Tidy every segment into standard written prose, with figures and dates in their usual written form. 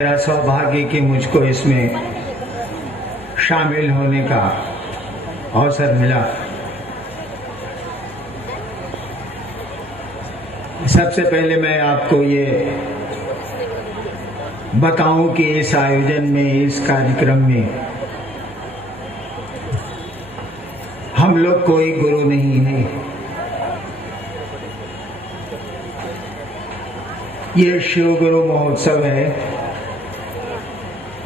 मेरा सौभाग्य कि मुझको इसमें शामिल होने का अवसर मिला। सबसे पहले मैं आपको ये बताऊं कि इस आयोजन में, इस कार्यक्रम में हम लोग कोई गुरु नहीं है। ये शिव गुरु महोत्सव है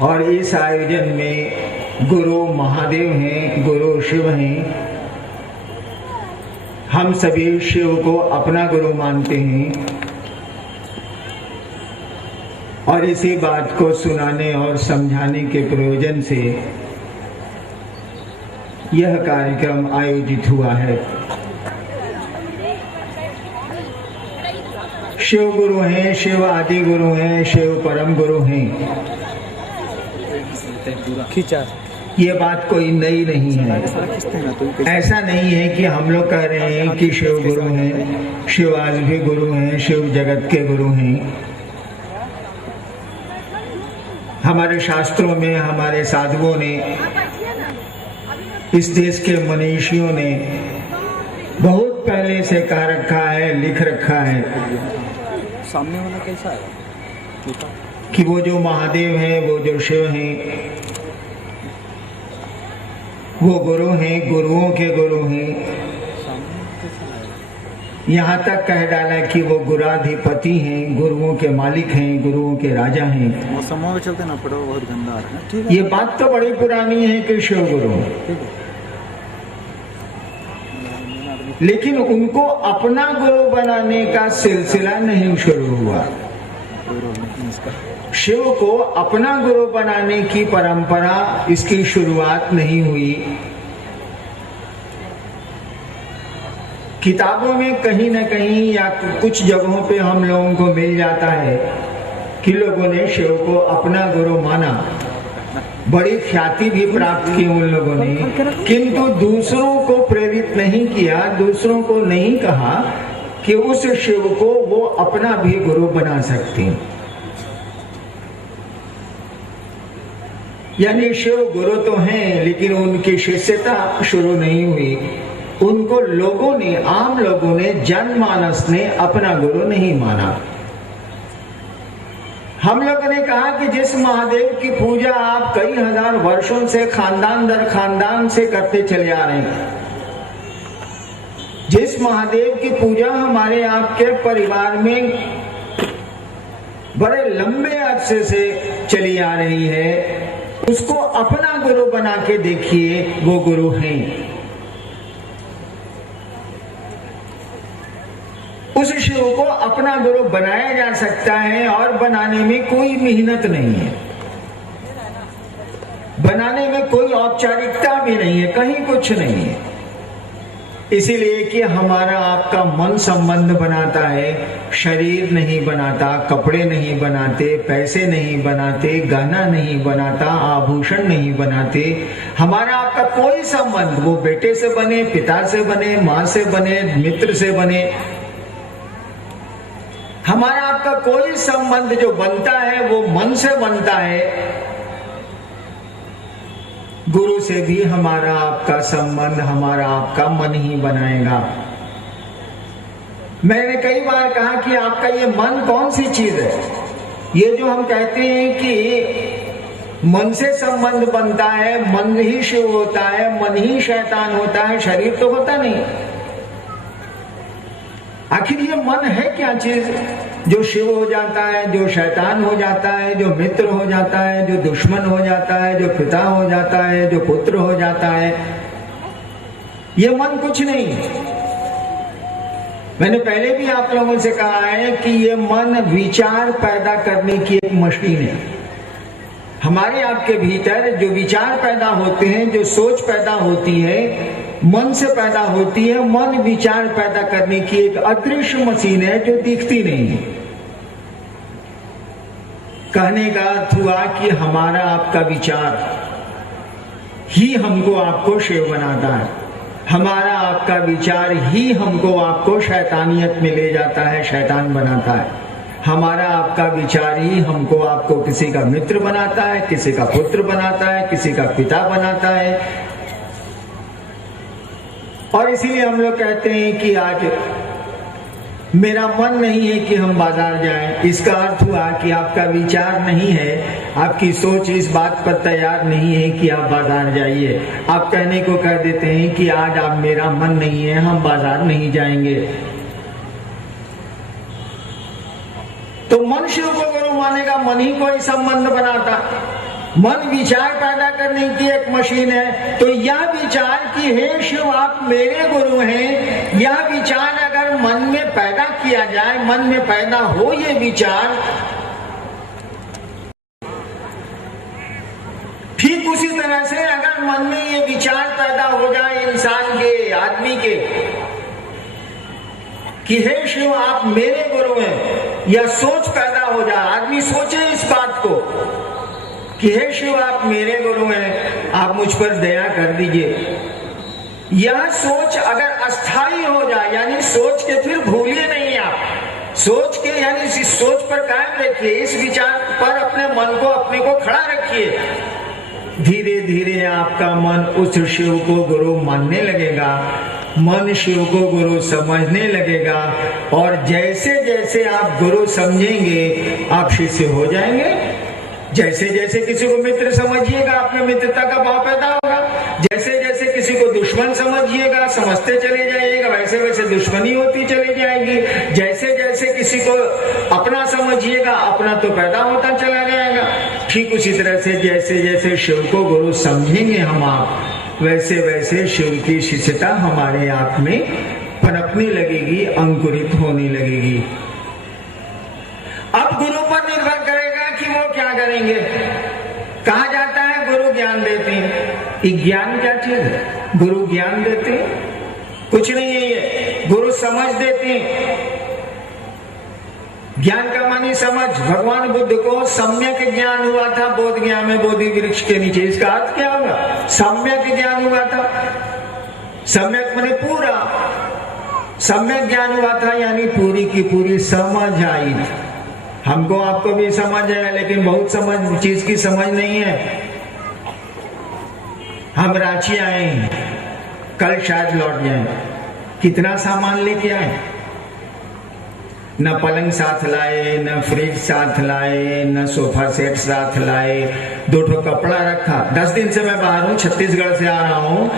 और इस आयोजन में गुरु महादेव हैं, गुरु शिव हैं। हम सभी शिव को अपना गुरु मानते हैं और इसी बात को सुनाने और समझाने के प्रयोजन से यह कार्यक्रम आयोजित हुआ है। शिव गुरु हैं, शिव आदि गुरु हैं, शिव परम गुरु हैं। ये बात कोई नई नहीं है। ऐसा नहीं है कि हम लोग कह रहे हैं कि शिव गुरु हैं, शिव आज भी गुरु हैं, शिव जगत के गुरु हैं। हमारे शास्त्रों में, हमारे साधुओं ने, इस देश के मनीषियों ने बहुत पहले से कह रखा है, लिख रखा है सामने वाला कैसा है कि वो जो महादेव हैं, वो जो शिव हैं, वो गुरु हैं, गुरुओं के गुरु हैं। यहाँ तक कह डाला कि वो गुराधिपति हैं, गुरुओं के मालिक हैं, गुरुओं के राजा हैं। मौसम में चलते ना पड़ो, बहुत गंदा आ रहा है। ठीक है, ये बात तो बड़ी पुरानी है कि शिव गुरु, लेकिन उनको अपना गुरु बनाने का सिलसिला नहीं शुरू हुआ। शिव को अपना गुरु बनाने की परंपरा, इसकी शुरुआत नहीं हुई। किताबों में कहीं न कहीं या कुछ जगहों पे हम लोगों को मिल जाता है कि लोगों ने शिव को अपना गुरु माना, बड़ी ख्याति भी प्राप्त की उन लोगों ने, किंतु दूसरों को प्रेरित नहीं किया, दूसरों को नहीं कहा कि उस शिव को वो अपना भी गुरु बना सकते हैं। यानी शिव गुरु तो हैं, लेकिन उनकी शिष्यता शुरू नहीं हुई। उनको लोगों ने, आम लोगों ने, जनमानस ने अपना गुरु नहीं माना। हम लोगों ने कहा कि जिस महादेव की पूजा आप कई हजार वर्षों से खानदान दर खानदान से करते चले आ रहे हैं, जिस महादेव की पूजा हमारे आपके परिवार में बड़े लंबे अरसे से चली आ रही है, उसको अपना गुरु बना के देखिए, वो गुरु हैं। उस शिव को अपना गुरु बनाया जा सकता है और बनाने में कोई मेहनत नहीं है, बनाने में कोई औपचारिकता भी नहीं है, कहीं कुछ नहीं है। इसीलिए कि हमारा आपका मन संबंध बनाता है, शरीर नहीं बनाता, कपड़े नहीं बनाते, पैसे नहीं बनाते, गहना नहीं बनाता, आभूषण नहीं बनाते। हमारा आपका कोई संबंध, वो बेटे से बने, पिता से बने, माँ से बने, मित्र से बने, हमारा आपका कोई संबंध जो बनता है वो मन से बनता है। गुरु से भी हमारा आपका संबंध, हमारा आपका मन ही बनाएगा। मैंने कई बार कहा कि आपका ये मन कौन सी चीज है? ये जो हम कहते हैं कि मन से संबंध बनता है, मन ही शिव होता है, मन ही शैतान होता है, शरीर तो होता नहीं। आखिर ये मन है क्या चीज जो शिव हो जाता है, जो शैतान हो जाता है, जो मित्र हो जाता है, जो दुश्मन हो जाता है, जो पिता हो जाता है, जो पुत्र हो जाता है? ये मन कुछ नहीं। मैंने पहले भी आप लोगों से कहा है कि ये मन विचार पैदा करने की एक मशीन है। हमारे आपके भीतर जो विचार पैदा होते हैं, जो सोच पैदा होती है, मन से पैदा होती है। मन विचार पैदा करने की एक अदृश्य मशीन है जो दिखती नहीं है। कहने का अर्थ हुआ कि हमारा आपका विचार ही हमको आपको शिव बनाता है, हमारा आपका विचार ही हमको आपको शैतानियत में ले जाता है, शैतान बनाता है। हमारा आपका विचार ही हमको आपको किसी का मित्र बनाता है, किसी का पुत्र बनाता है, किसी का पिता बनाता है। और इसीलिए हम लोग कहते हैं कि आज मेरा मन नहीं है कि हम बाजार जाएं। इसका अर्थ हुआ कि आपका विचार नहीं है, आपकी सोच इस बात पर तैयार नहीं है कि आप बाजार जाइए। आप कहने को कह देते हैं कि आज आप मेरा मन नहीं है, हम बाजार नहीं जाएंगे। तो मन शिव को गुरु मानेगा, मन ही कोई संबंध बनाता। मन विचार पैदा करने की एक मशीन है। तो यह विचार कि हे शिव आप मेरे गुरु हैं, यह विचार अगर मन में पैदा किया जाए, मन में पैदा हो ये विचार, ठीक उसी तरह से अगर मन में ये विचार पैदा हो जाए इंसान के, आदमी के, कि हे शिव आप मेरे गुरु हैं, यह सोच पैदा हो जाए, आदमी सोचे इस बात को कि हे शिव आप मेरे गुरु हैं, आप मुझ पर दया कर दीजिए। यह सोच अगर अस्थायी हो जाए, यानी सोच के फिर भूलिए नहीं आप, सोच के यानी इस सोच पर कायम रखिए, इस विचार पर अपने मन को अपने को खड़ा रखिए। धीरे धीरे आपका मन उस शिव को गुरु मानने लगेगा, मन शिव को गुरु समझने लगेगा। और जैसे जैसे आप गुरु समझेंगे आप शिष्य हो जाएंगे। जैसे जैसे किसी को मित्र समझिएगा अपने मित्रता का भाव पैदा होगा, जैसे जैसे किसी को दुश्मन समझिएगा, समझते चले जाइएगा, वैसे वैसे दुश्मनी होती चली जाएगी। जैसे जैसे किसी को अपना समझिएगा, अपना तो पैदा होता चला जाएगा। ठीक उसी तरह से जैसे जैसे शिव को गुरु समझेंगे हम आप, वैसे वैसे शिव की शिष्यता हमारे आप में पनपने लगेगी, अंकुरित होने लगेगी। अब गुरु पर निर्भर करेगा कि वो क्या करेंगे। कहा जाता है गुरु ज्ञान देते हैं। ज्ञान क्या चीज है? गुरु ज्ञान देते हैं कुछ नहीं है, ये गुरु समझ देते हैं। ज्ञान का मानी समझ। भगवान बुद्ध को सम्यक ज्ञान हुआ था बोध ज्ञान में, बोधि वृक्ष के नीचे। इसका अर्थ क्या होगा? सम्यक ज्ञान हुआ था। सम्यक माने पूरा, सम्यक ज्ञान हुआ था यानी पूरी की पूरी समझ आई। हमको आपको भी समझ है, लेकिन बहुत समझ चीज की समझ नहीं है। हम रांची आए हैं, कल शायद लौट जाए। कितना सामान लेके आए? न पलंग साथ लाए, न फ्रिज साथ लाए, न सोफा सेट साथ लाए। 2 ठो कपड़ा रखा। 10 दिन से मैं बाहर हूँ, छत्तीसगढ़ से आ रहा हूँ,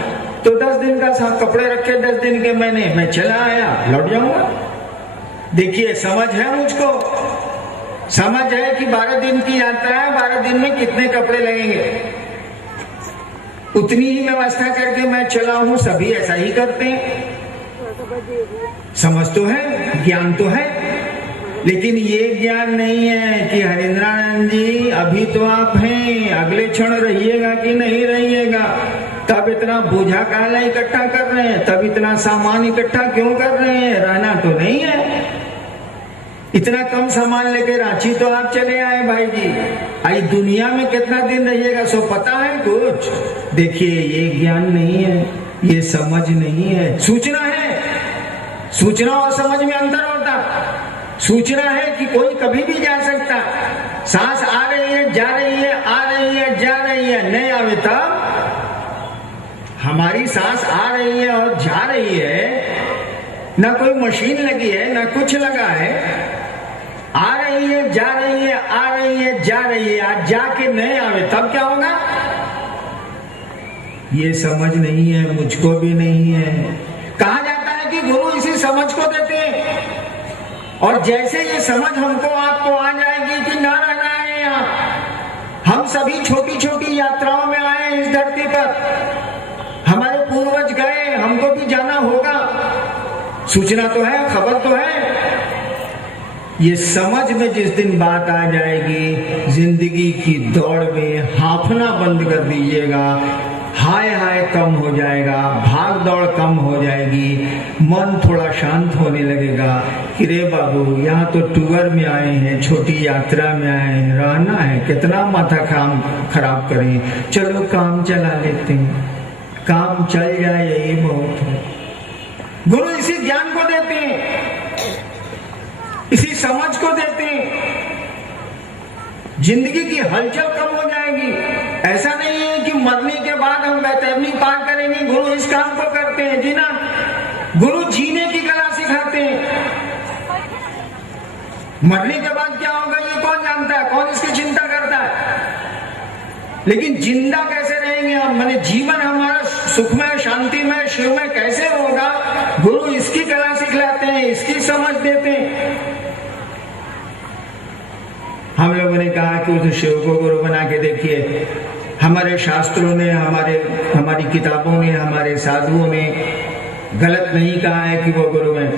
तो 10 दिन का साथ कपड़े रखे। 10 दिन के मैं चला आया, लौट जाऊंगा। देखिए समझ है मुझको, समझ है कि 12 दिन की यात्रा है, 12 दिन में कितने कपड़े लगेंगे, उतनी ही व्यवस्था करके मैं चला हूं। सभी ऐसा ही करते हैं। समझ तो है, ज्ञान तो है, लेकिन ये ज्ञान नहीं है कि हरिंद्रानंद जी अभी तो आप हैं, अगले क्षण रहिएगा कि नहीं रहिएगा, तब इतना बोझा काला इकट्ठा कर रहे हैं, तब इतना सामान इकट्ठा क्यों कर रहे हैं? रहना तो नहीं है। इतना कम सामान लेके रांची तो आप चले आए भाई जी। आई दुनिया में कितना दिन रहिएगा सो पता है कुछ? देखिए ये ज्ञान नहीं है, ये समझ नहीं है। सूचना है, सूचना और समझ में अंतर होता। सूचना है कि कोई कभी भी जा सकता, सांस आ रही है, जा रही है, आ रही है, जा रही है, नहीं आवे तब। हमारी सांस आ रही है और जा रही है, ना कोई मशीन लगी है, ना कुछ लगा है। आ रही है, जा रही है, आ रही है, जा रही है। आज जाके नहीं आवे तब क्या होगा? ये समझ नहीं है, मुझको भी नहीं है। कहा जाता है कि गुरु इसी समझ को देते हैं, और जैसे ये समझ हमको आपको आ जाएगी कि ना रहना है यहाँ, हम सभी छोटी छोटी यात्राओं में आए इस धरती पर, हमारे पूर्वज गए, हमको भी जाना होगा। सूचना तो है, खबर तो है। ये समझ में जिस दिन बात आ जाएगी, जिंदगी की दौड़ में हाफना बंद कर दीजिएगा। हाय हाय कम हो जाएगा, भाग दौड़ कम हो जाएगी, मन थोड़ा शांत होने लगेगा कि रे बाबू यहाँ तो टूर में आए हैं, छोटी यात्रा में आए हैं, रहना है, कितना माथा काम खराब करें, चलो काम चला लेते हैं, काम चल जाए यही बहुत है। गुरु इसी ज्ञान को देते हैं। इसी समझ को देते हैं, जिंदगी की हलचल कम हो जाएगी। ऐसा नहीं है कि मरने के बाद हम बैतरनी पार करेंगे, गुरु इस काम को करते हैं जी ना। गुरु जीने की कला सिखाते हैं। मरने के बाद क्या होगा ये कौन जानता है, कौन इसकी चिंता करता है। लेकिन जिंदा कैसे रहेंगे हम, माने जीवन हमारा सुखमय, शांतिमय, शिवमय कैसे होगा, गुरु इसकी कला सिखलाते हैं, इसकी समझ देते हैं। हम लोगों ने कहा कि उस शिव को गुरु बना के देखिए। हमारे शास्त्रों ने, हमारी किताबों ने, हमारे साधुओं ने गलत नहीं कहा है कि वो गुरु हैं।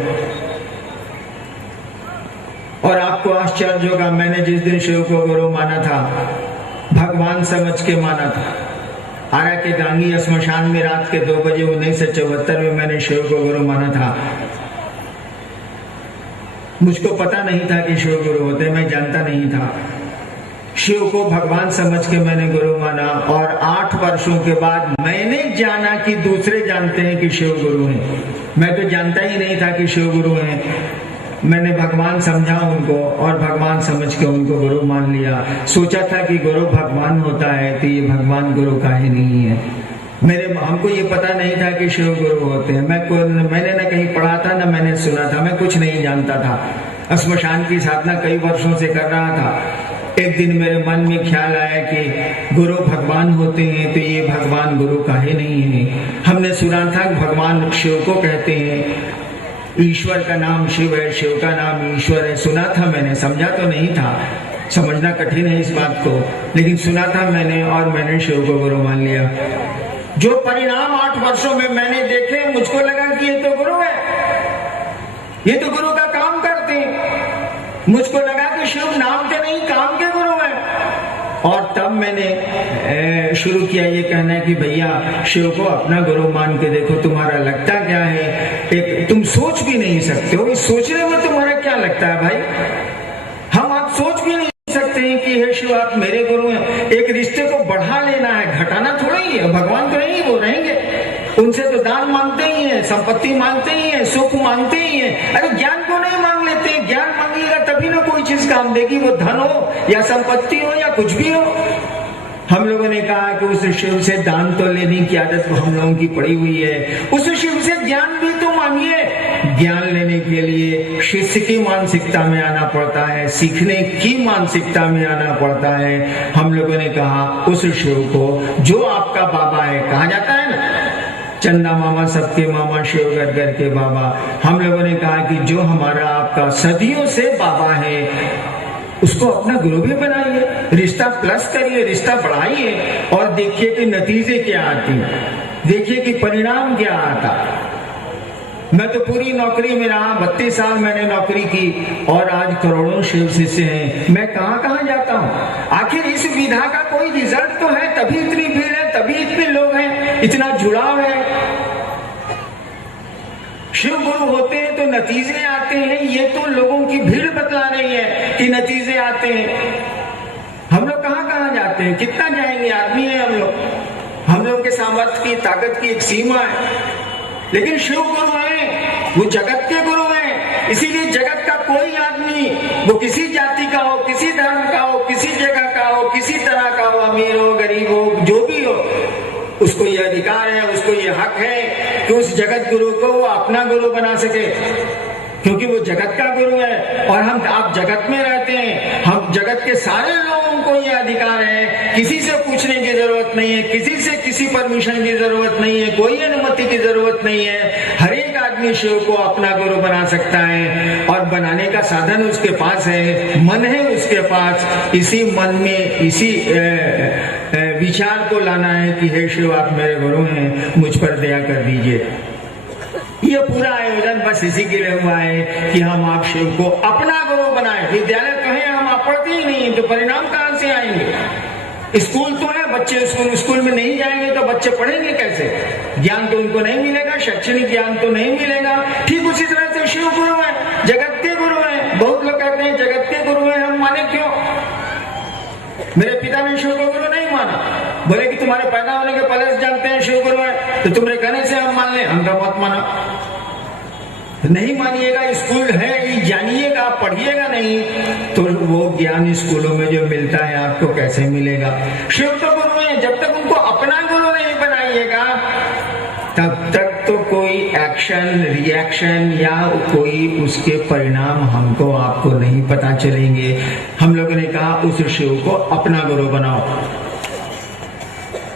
और आपको आश्चर्य होगा, मैंने जिस दिन शिव को गुरु माना था, भगवान समझ के माना था। आरा के गांगी श्मशान में रात के 2 बजे 1974 में मैंने शिव को गुरु माना था। मुझको पता नहीं था कि शिव गुरु होते, मैं जानता नहीं था। शिव को भगवान समझ के मैंने गुरु माना, और 8 वर्षों के बाद मैंने जाना कि दूसरे जानते हैं कि शिव गुरु हैं। मैं तो जानता ही नहीं था कि शिव गुरु हैं। मैंने भगवान समझा उनको, और भगवान समझ के उनको गुरु मान लिया। सोचा था कि गुरु भगवान होता है, तो ये भगवान गुरु काहे नहीं है। हमको ये पता नहीं था कि शिव गुरु होते हैं। मैंने न कहीं पढ़ा था, न मैंने सुना था, मैं कुछ नहीं जानता था। श्मशान की साधना कई वर्षों से कर रहा था। एक दिन मेरे मन में ख्याल आया कि गुरु भगवान होते हैं, तो ये भगवान गुरु काहे नहीं है। हमने सुना था भगवान शिव को कहते हैं, ईश्वर का नाम शिव है, शिव का नाम ईश्वर है। सुना था मैंने, समझा तो नहीं था, समझना कठिन है इस बात को, लेकिन सुना था मैंने, और मैंने शिव को गुरु मान लिया। जो परिणाम 8 वर्षों में मैंने देखे, मुझको लगा कि ये तो गुरु है, ये तो गुरु का काम करते हैं। मुझको लगा कि शिव नाम के नहीं, काम के गुरु है। और तब मैंने शुरू किया ये कहना कि भैया शिव को अपना गुरु मान के देखो, तुम्हारा लगता क्या है। एक तुम सोच भी नहीं सकते हो, इस सोचने में तुम्हारा क्या लगता है भाई। हम आप सोच भी नहीं सकते हैं कि हे शिव आप मेरे गुरु हैं। एक रिश्ते को बढ़ा लेना है, घटाना थोड़ा ही है। भगवान तो नहीं वो रहेंगे, उनसे तो दान मांगते ही है, संपत्ति मांगते ही है, सुख मांगते ही है। अरे ज्ञान को नहीं मांग लेते, ज्ञान मांगिएगा तभी ना कोई चीज काम देगी, वो धन हो या संपत्ति हो या कुछ भी हो। हम लोगों ने कहा कि उस शिव से दान तो लेने की आदत हम लोगों की पड़ी हुई है, उस शिव से ज्ञान भी तो मांगिए। ज्ञान लेने के लिए शिष्य की मानसिकता में आना पड़ता है, सीखने की मानसिकता में आना पड़ता है। हम लोगों ने कहा उस शिव को जो आपका बाबा है, कहा जाता है ना चंदा मामा सबके मामा, शिव घर के बाबा। हम लोगों ने कहा कि जो हमारा आपका सदियों से बाबा है, उसको अपना गुरु भी बनाइए, रिश्ता प्लस करिए, रिश्ता बढ़ाइए, और देखिए कि नतीजे क्या आते हैं, देखिए कि परिणाम क्या आता। मैं तो पूरी नौकरी में रहा, 32 साल मैंने नौकरी की, और आज करोड़ों शिव शिष्य हैं। मैं कहां कहां जाता हूं, आखिर इस विधा का कोई रिजल्ट तो है, तभी इतनी भीड़ है, तभी इतने लोग हैं, इतना जुड़ाव है। शिव गुरु होते हैं तो नतीजे आते हैं, ये तो लोगों की भीड़ बतला रही है कि नतीजे आते हैं। हम लोग कहां कहां जाते हैं, कितना जाएंगे, आदमी है हम लोग के सामर्थ्य की, ताकत की एक सीमा है। लेकिन शिव गुरु हैं, वो जगत के गुरु हैं। इसीलिए जगत का कोई आदमी, वो किसी जाति का हो, किसी धर्म का हो, किसी जगह का हो, किसी तरह का हो, अमीर हो, गरीब हो, जो भी हो, उसको ये अधिकार है, उसको ये हक है कि उस जगत गुरु को वो अपना गुरु बना सके, क्योंकि वो जगत का गुरु है। और आप जगत में रहते हैं, हम जगत के सारे लोगों को ये अधिकार है, किसी से पूछने की जरूरत नहीं है, किसी से किसी परमिशन की जरूरत नहीं है, कोई अनुमति की जरूरत नहीं है। हर एक आदमी शिव को अपना गुरु बना सकता है, और बनाने का साधन उसके पास है, मन है उसके पास। इसी मन में इसी विचार को लाना है कि हे शिव आप मेरे गुरु हैं, मुझ पर दया कर दीजिए। ये पूरा आयोजन बस इसी के लिए हुआ है कि हम आप शिव को अपना गुरु बनाए। विद्यालय तो है, हम आप पढ़ते ही नहीं, तो परिणाम कहां से आएंगे। स्कूल तो है, बच्चे स्कूल में नहीं जाएंगे तो बच्चे पढ़ेंगे कैसे, ज्ञान तो उनको नहीं मिलेगा, शैक्षणिक ज्ञान तो नहीं मिलेगा। ठीक उसी तरह से शिव गुरु है, जगत के गुरु है। बहुत लोग कहते हैं जगत के गुरु है, हम माने क्यों। मेरे पिता ने शिव को गुरु नहीं माना, बोले कि तुम्हारे पैदा होने के पहले से जानते हैं शिव गुरु है, तो तुम्हारे कहने से हम मान ले, हम तो मत माना। नहीं मानिएगा, स्कूल है, जानिएगा, पढ़िएगा नहीं तो वो ज्ञान स्कूलों में जो मिलता है आपको कैसे मिलेगा। शिव तो गुरु है, जब तक उनको अपना गुरु नहीं बनाइएगा तब तक तो कोई एक्शन रिएक्शन या कोई उसके परिणाम हमको आपको नहीं पता चलेंगे। हम लोगों ने कहा उस शिव को अपना गुरु बनाओ।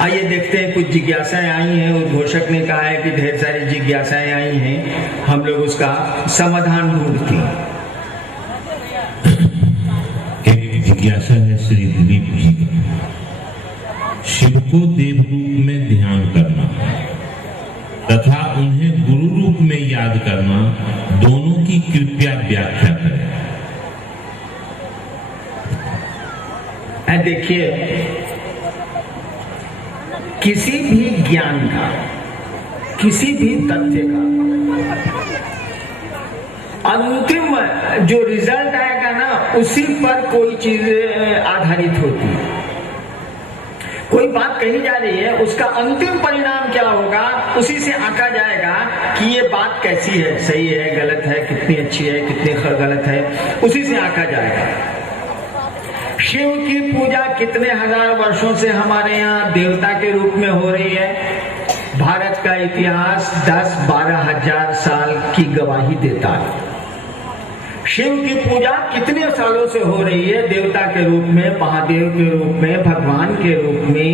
आइए देखते हैं, कुछ जिज्ञासाएं आई हैं। उद्घोषक ने कहा है कि ढेर सारी जिज्ञासाएं आई हैं, हम लोग उसका समाधान ढूंढते हैं। एक जिज्ञासा है श्री दिलीप जी की। शिव को देव रूप में ध्यान करना तथा उन्हें गुरु रूप में याद करना, दोनों की कृपया व्याख्या करें। देखिए, किसी भी ज्ञान का, किसी भी तथ्य का अंतिम जो रिजल्ट आएगा ना, उसी पर कोई चीज आधारित होती है। कोई बात कही जा रही है, उसका अंतिम परिणाम क्या होगा उसी से आंका जाएगा कि ये बात कैसी है, सही है, गलत है, कितनी अच्छी है, कितनी गलत है, उसी से आंका जाएगा। शिव की पूजा कितने हजार वर्षों से हमारे यहाँ देवता के रूप में हो रही है? भारत का इतिहास 10-12 हजार साल की गवाही देता है। शिव की पूजा कितने सालों से हो रही है देवता के रूप में, महादेव के रूप में, भगवान के रूप में?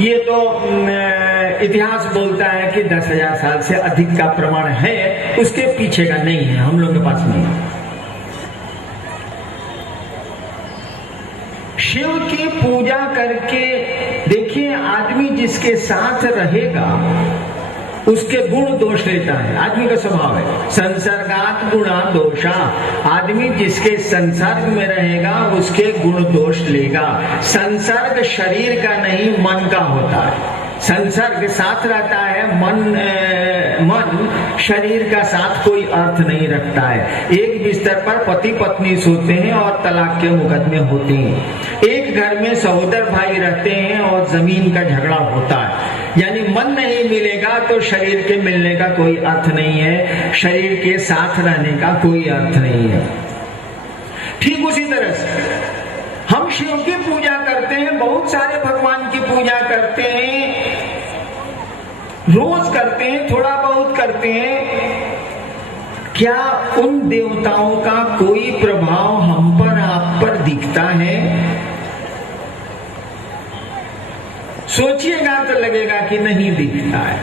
ये तो इतिहास बोलता है कि 10,000 साल से अधिक का प्रमाण है, उसके पीछे का नहीं है, हम लोग के पास नहीं है। शिव की पूजा करके देखिए, आदमी जिसके साथ रहेगा उसके गुण दोष लेता है। आदमी का स्वभाव है संसर्गात गुणा दोषा। आदमी जिसके संसर्ग में रहेगा उसके गुण दोष लेगा। संसर्ग शरीर का नहीं, मन का होता है। संसर्ग साथ रहता है, मन शरीर का साथ कोई अर्थ नहीं रखता है। एक बिस्तर पर पति पत्नी सोते हैं और तलाक के मुकदमे होते हैं। एक घर में सहोदर भाई रहते हैं और जमीन का झगड़ा होता है। यानी मन नहीं मिलेगा तो शरीर के मिलने का कोई अर्थ नहीं है, शरीर के साथ रहने का कोई अर्थ नहीं है। ठीक उसी तरह से हम शिव की पूजा करते हैं, बहुत सारे भगवान की पूजा करते हैं, रोज करते हैं, थोड़ा बहुत करते हैं। क्या उन देवताओं का कोई प्रभाव हम पर, आप पर दिखता है? सोचिएगा तो लगेगा कि नहीं दिखता है।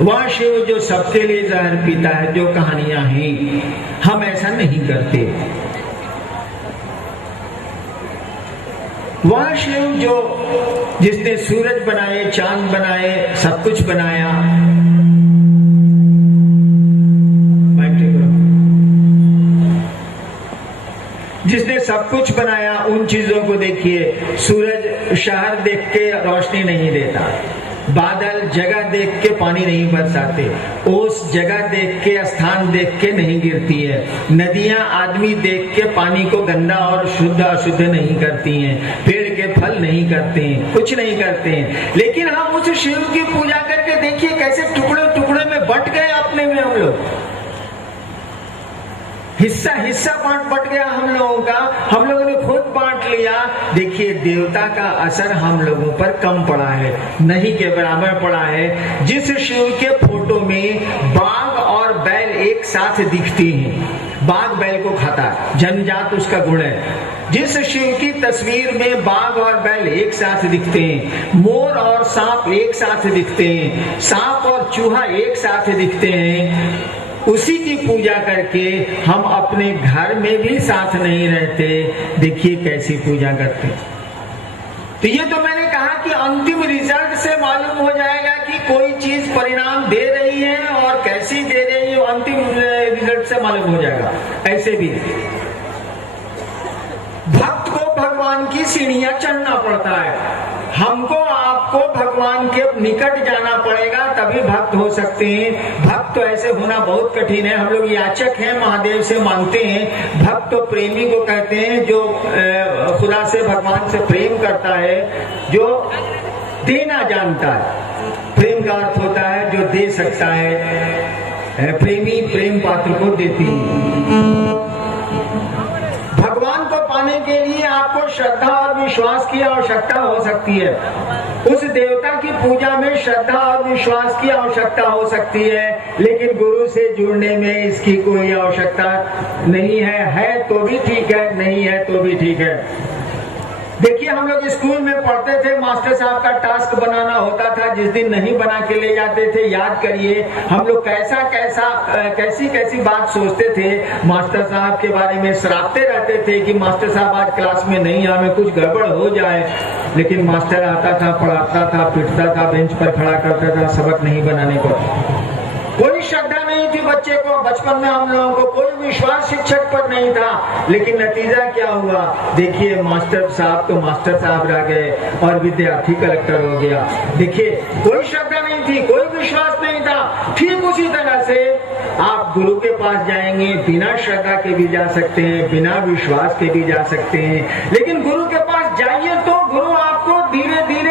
वह शिव जो सबके लिए जहर पीता है, जो कहानियां हैं, हम ऐसा नहीं करते। वह शिव जो जिसने सूरज बनाए, चांद बनाए, सब कुछ बनाया, जिसने सब कुछ बनाया, उन चीजों को देखिए। सूरज शहर देख के रोशनी नहीं देता, बादल जगह देख के पानी नहीं बरसाते, ओस जगह देख के, स्थान देख के नहीं गिरती है, नदियां आदमी देख के पानी को गंदा और शुद्ध अशुद्ध नहीं करती हैं, पेड़ के फल नहीं करते हैं, कुछ नहीं करते हैं। लेकिन हम उस शिव की पूजा करके देखिए कैसे टुकड़े टुकड़े में बट गए अपने में। हम लोग हिस्सा बट गया हम लोगों का, हम लोगों ने खुद बांट लिया। देखिए, देवता का असर हम लोगों पर कम पड़ा है, नहीं के बराबर पड़ा है। जिस शिव के फोटो में बाघ और बैल एक साथ दिखते हैं, बाघ बैल को खाता है, जन्मजात उसका गुण है। जिस शिव की तस्वीर में बाघ और बैल एक साथ दिखते हैं, मोर और सांप एक साथ दिखते हैं, सांप और चूहा एक साथ दिखते हैं, उसी की पूजा करके हम अपने घर में भी साथ नहीं रहते। देखिए कैसी पूजा करते। तो ये तो मैंने कहा कि अंतिम रिजल्ट से मालूम हो जाएगा कि कोई चीज परिणाम दे रही है और कैसी दे रही है, अंतिम रिजल्ट से मालूम हो जाएगा। ऐसे भी भक्त को भगवान की सीढ़ियां चढ़ना पड़ता है। हमको आपको भगवान के निकट जाना पड़ेगा तभी भक्त हो सकते हैं। भक्त तो ऐसे होना बहुत कठिन है। हम लोग याचक हैं, महादेव से मांगते हैं। भक्त तो प्रेमी को कहते हैं जो खुदा से, भगवान से प्रेम करता है, जो देना जानता है। प्रेम का अर्थ होता है जो दे सकता है। प्रेमी प्रेम पात्र को देती है। भगवान को पाने के लिए आपको श्रद्धा और विश्वास की आवश्यकता हो सकती है। उस देवता की पूजा में श्रद्धा और विश्वास की आवश्यकता हो सकती है, लेकिन गुरु से जुड़ने में इसकी कोई आवश्यकता नहीं है तो भी ठीक है, नहीं है तो भी ठीक है। देखिए, हम लोग स्कूल में पढ़ते थे, मास्टर साहब का टास्क बनाना होता था, जिस दिन नहीं बना के ले जाते थे, याद करिए हम लोग कैसी कैसी बात सोचते थे। मास्टर साहब के बारे में सराहते रहते थे कि मास्टर साहब आज क्लास में नहीं, हमें कुछ गड़बड़ हो जाए। लेकिन मास्टर आता था, पढ़ाता था, पिटता था, बेंच पर खड़ा करता था, सबक नहीं बनाने को। कोई श्रद्धा नहीं थी बच्चे को, बचपन में हम लोगों को कोई विश्वास शिक्षक पर नहीं था। लेकिन नतीजा क्या हुआ, देखिए मास्टर साहब तो मास्टर साहब रह गए और विद्यार्थी कलेक्टर हो गया। देखिए, कोई श्रद्धा नहीं थी, कोई विश्वास नहीं था। ठीक उसी तरह से आप गुरु के पास जाएंगे, बिना श्रद्धा के भी जा सकते हैं, बिना विश्वास के भी जा सकते हैं। लेकिन गुरु के पास जाइए तो गुरु आपको धीरे धीरे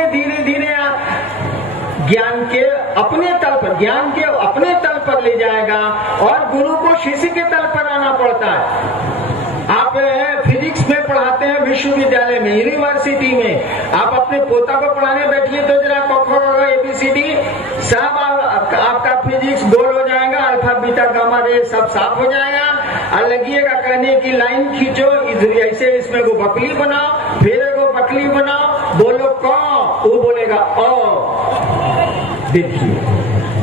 ज्ञान के अपने तल पर ले जाएगा और गुरु को शिष्य के तल पर आना पड़ता है। आप फिजिक्स में पढ़ाते हैं विश्वविद्यालय में, यूनिवर्सिटी में, आप अपने पोता को पढ़ाने बैठिए तो जरा ABCD सब आपका फिजिक्स गोल हो जाएगा, अल्फा बीटा गामा रे सब साफ हो जाएगा। और लगिएगा कहने की लाइन खींचो, ऐसे इसमें को बकली बनाओ, फिर एगो बकली बनाओ, बोलो क, वो बोलेगा अ। देखिए,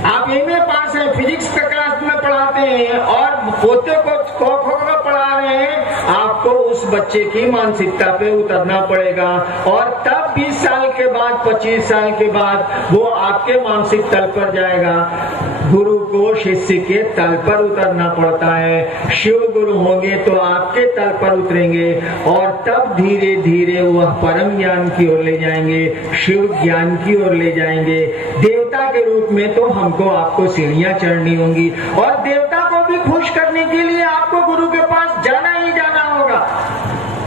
आप एमए पास हैं, फिजिक्स का क्लास में पढ़ाते हैं और पोते को क पढ़ा रहे हैं, आपको उस बच्चे की मानसिकता पे उतरना पड़ेगा। और तब 20 साल के बाद, 25 साल के बाद वो आपके मानसिक तल पर जाएगा। गुरु को शिष्य के तल पर उतरना पड़ता है। शिव गुरु होंगे तो आपके तल पर उतरेंगे और तब धीरे धीरे वह परम ज्ञान की ओर ले जाएंगे, शिव ज्ञान की ओर ले जाएंगे। देवता के रूप में तो हमको आपको सीढ़ियां चढ़नी होंगी और देवता को भी खुश करने के लिए आपको गुरु के पास जाना ही जाना होगा।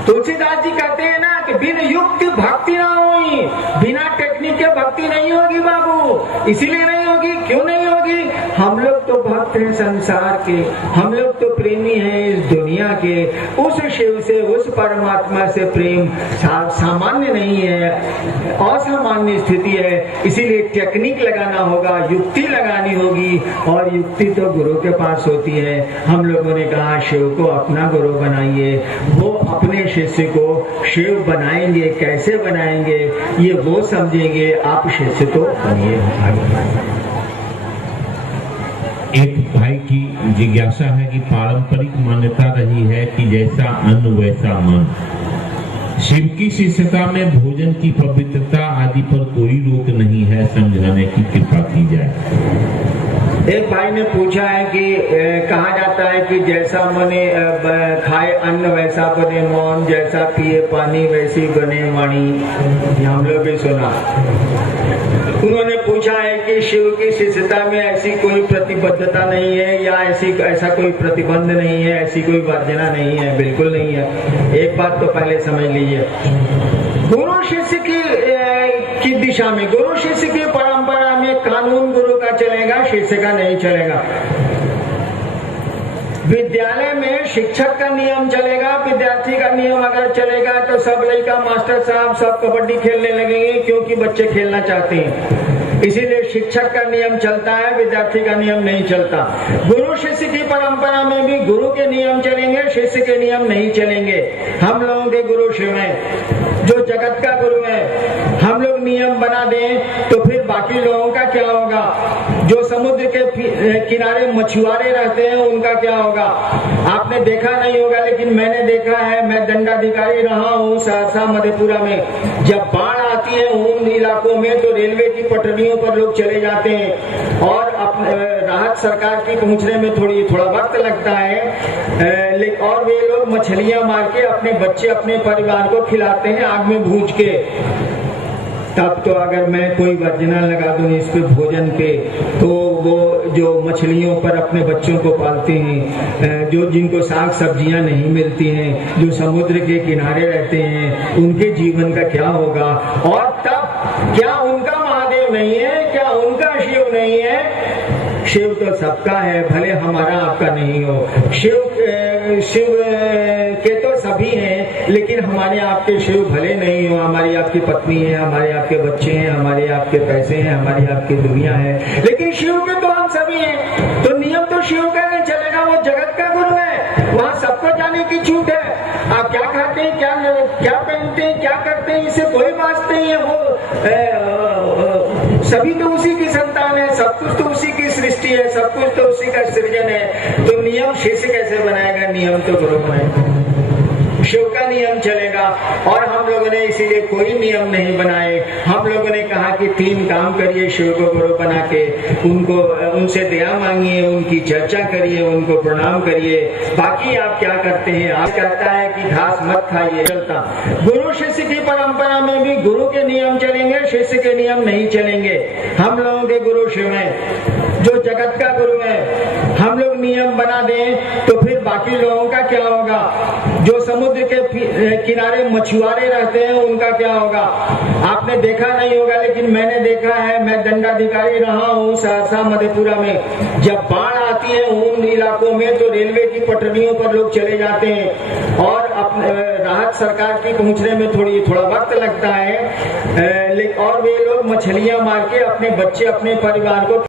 तुलसीदास जी कहते हैं ना कि बिन युक्त भक्ति ना होगी, बिना टेक्निक के भक्ति नहीं होगी बाबू। इसीलिए नहीं होगी, क्यों नहीं होगी? हम लोग तो भक्त हैं संसार के, हम लोग तो प्रेमी हैं इस दुनिया के। उस शिव से, उस परमात्मा से प्रेम सामान्य नहीं है, असामान्य स्थिति है। इसीलिए टेक्निक लगाना होगा, युक्ति लगानी होगी और युक्ति तो गुरु के पास होती है। हम लोगों ने कहा शिव को अपना गुरु बनाइए, वो अपने शिष्य को शिव बनाएंगे। कैसे बनाएंगे ये वो समझेंगे, आप शिष्य तो बनिए। एक भाई की जिज्ञासा है कि पारंपरिक मान्यता रही है कि जैसा अन्न वैसा मन। शिव की शिष्यता में भोजन की पवित्रता आदि पर कोई रोक नहीं है, समझाने की कृपा की जाए। एक भाई ने पूछा है कि कहा जाता है कि जैसा मने खाए अन्न वैसा बने मौन, जैसा पिए पानी वैसी बने वाणी। हम लोग भी सुना। उन्होंने पूछा है कि शिव की शिष्यता में ऐसी कोई प्रतिबद्धता नहीं है या ऐसा कोई प्रतिबंध नहीं है, ऐसी कोई वर्जना नहीं है। बिल्कुल नहीं है। एक बात तो पहले समझ लीजिए, गुरु शिष्य की दिशा में, गुरु शिष्य की परंपरा में कानून गुरु का चलेगा, शिष्य का नहीं चलेगा। विद्यालय में शिक्षक का नियम चलेगा, विद्यार्थी का नियम अगर चलेगा तो सब लड़का मास्टर साहब सब कबड्डी खेलने लगेंगे, क्योंकि बच्चे खेलना चाहते हैं। इसीलिए शिक्षक का नियम चलता है, विद्यार्थी का नियम नहीं चलता। गुरु शिष्य की परंपरा में भी गुरु के नियम चलेंगे, शिष्य के नियम नहीं चलेंगे। हम लोगों के गुरु शिव हैं, जो जगत का गुरु है। हम लोग नियम बना दें तो फिर बाकी लोगों का क्या होगा? जो समुद्र के किनारे मछुआरे रहते हैं उनका क्या होगा? आपने देखा नहीं होगा, लेकिन मैंने देखा है। मैं दंडाधिकारी रहा हूँ सहरसा मधेपुरा में। जब बाढ़ आती है उन इलाकों में तो रेलवे की पटरियों पर लोग चले जाते हैं और राहत सरकार की पहुंचने में थोड़ा वक्त लगता है, और वे लोग मछलियां मार के अपने बच्चे, अपने परिवार को खिलाते हैं आग में भूज के। तब तो अगर मैं कोई वर्जना लगा दूं इस पे भोजन पे, तो वो जो मछलियों पर अपने बच्चों को पालते हैं, जो जिनको साग सब्जियां नहीं मिलती हैं, जो समुद्र के किनारे रहते हैं, उनके जीवन का क्या होगा? और तब क्या उनका महादेव नहीं है? क्या उनका शिव नहीं है? शिव तो सबका है, भले हमारा आपका नहीं हो। शिव के तो सभी हैं, लेकिन हमारे आपके शिव भले नहीं हो। हमारी आपकी पत्नी है, हमारे आपके बच्चे हैं, हमारे आपके पैसे हैं, हमारी आपकी दुनिया है, लेकिन शिव के तो हम सभी हैं। तो नियम तो शिव का नहीं चलेगा, वो जगत का गुरु है, वहाँ सबको जाने की छूट है। आप क्या खाते हैं, क्या पहनते हैं, क्या करते हैं, इससे कोई बात नहीं है। वो सभी तो उसी की संतान है, सब कुछ तो उसी की सृष्टि है, सब कुछ तो उसी का सृजन है। तो नियम शिष्य कैसे बनाएगा, नियम तो गुरु बनाएगा, शिव का नियम चलेगा। और हम लोगों ने इसीलिए कोई नियम नहीं बनाए। हम लोगों ने कहा कि 3 काम करिए शिव को गुरु बना के, उनसे दया मांगिए, उनकी चर्चा करिए, उनको प्रणाम करिए। बाकी आप क्या करते हैं, आप कहता है कि घास मत खाइए, चलता। गुरु शिष्य की परंपरा में भी गुरु के नियम चलेंगे, शिष्य के नियम नहीं चलेंगे। हम लोगों के गुरु शिव है, जो जगत का गुरु है। हम लोग नियम बना दें तो फिर बाकी लोगों का क्या होगा? जो समुद्र के किनारे मछुआरे रहते हैं उनका क्या होगा? आपने देखा नहीं होगा, लेकिन मैंने देखा है। मैं दंडाधिकारी रहा हूँ सहरसा मधेपुरा में। जब बाढ़ आती है उन इलाकों में तो रेलवे की पटरियों पर लोग चले जाते हैं और राहत सरकार की पहुंचने में थोड़ा वक्त लगता है, और वे लोग मछलियां मार के अपने बच्चे, अपने परिवार को